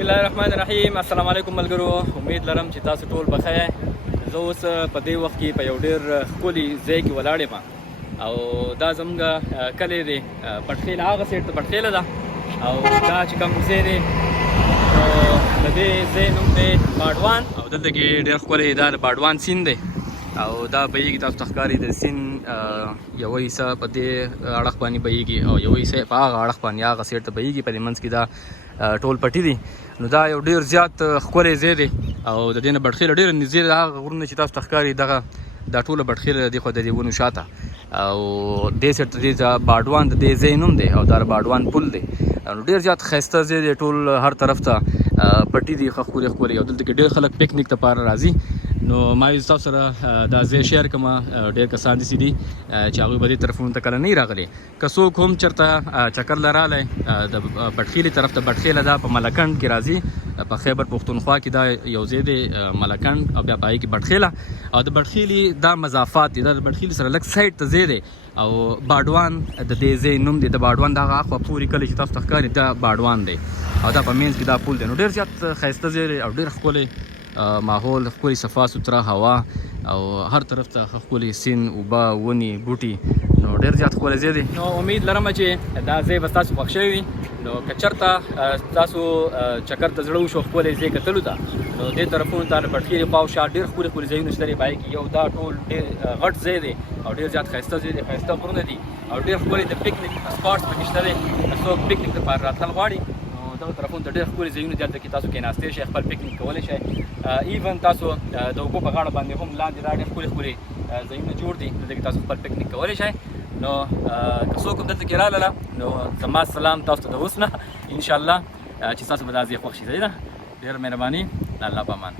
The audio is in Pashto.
بسم الله الرحمن الرحیم. السلام علیکم ملګرو، امید لرم چې تاسو ټول بخیر. زه اوس په دې وخت کې په یو ډېر ښکلي ځای کې ولاړ یم او دا زموږ کلی دی پټخیل. هغه سیټ ته پټخیله ده او دا چې کوم ځای دی نو د دې ځای نوم دی باډوان او دلته کې ډېر ښکلی دا د باډوان سیند دی او دا بهیږي. تاسو ته ښکاري د سیند یوه حصه په دې اړخ باندې بهیږي او یوه حصه په هغه اړخ باندې هغه سیټ ته بهیږي. په دې منځ کې دا ټول پټي دي. نو دا یو ډېر زیات ښکلی ځای دی او د دې نه بټخیله ډېره نږدې ده. هغه غرونه چې تاسو ته ښکاري دغه دا ټوله بټخیله د دې خوا د دې ونو شاته او دې سیټ ته دې باډوان د دې ځای نوم دی او دا باډوان پل دی. نو ډېر زیات ښایسته ځای دی، ټول هر طرف ته پټي دي ښه ښکلي ښکلي او دلته کې ډېر خلک پکنیک دپاره راځي. نو ما یې تاسو سره دا ځای شیر کړم. ډېر کسان داسې دي چې هغوی به دې طرفونو ته کله نه راغلي. که څوک هم چېرته چکر له رالی د بټخیلې طرف ته، بټخیله دا په ملکنډ کې راځي، په خیبر پښتونخوا کې دا یو ځای دی ملکنډ او بیا په هغې کې بټخیله او د بټخیلې دا مضافات دي. دا د بټخیلې سره لږ سایډ ته ځای دی او باډوان د دې ځای نوم دی. د باډوان د هغه اخوا پورې کلی چې تاسو ته ښکاري دا باډوان دی او دا په منځ کې دا پل دی. نو ډېر زیات ښایسته ځای دی او ډېر ښکلی ماحول، ښکلي صفا سوتره هوا او هر طرف ته ښکلي سیند، اوبه، ونې، بوټي. نو ډېر زیات ښکلی ځای دی. نو امید لرم چې دا ځای به ستاسو خوښ شوی وي. نو که چېرته تاسو چکر ته زړه وشو ښکلی ځای کتلو ته، نو دې طرفونو ته د بټخیلې خواوشا ډېر ښکلي ښکلي ځایونه شته دي. په هغې کې یو دا ټول ډېر غټ ځای دی او ډېر زیات ښایسته ځای دی، ښایسته غرونه دي او ډېر ښکلي د پکنیک سپاټس پکې شته دی. که څوک پکنیک دپاره راتلل غواړي نو دغه طرفونو ته ډېر ښکلي ځایونه دي. هلته کې تاسو کېناستی شئ، خپل پکنیک کولی شئ. ایون تاسو د اوبو په غاړه باندې هم لاندې دا ډېر ښکلي ښکلي ځایونه جوړ دي، دلته کې تاسو خپل پکنیک کولی شئ. نو که څوک هم دلته کې راغله نو زما سلام تاسو ته د اوس نه انشاءالله چې تاسو به دا ځای خوښ شي. ډېره مهرباني، د الله په امان.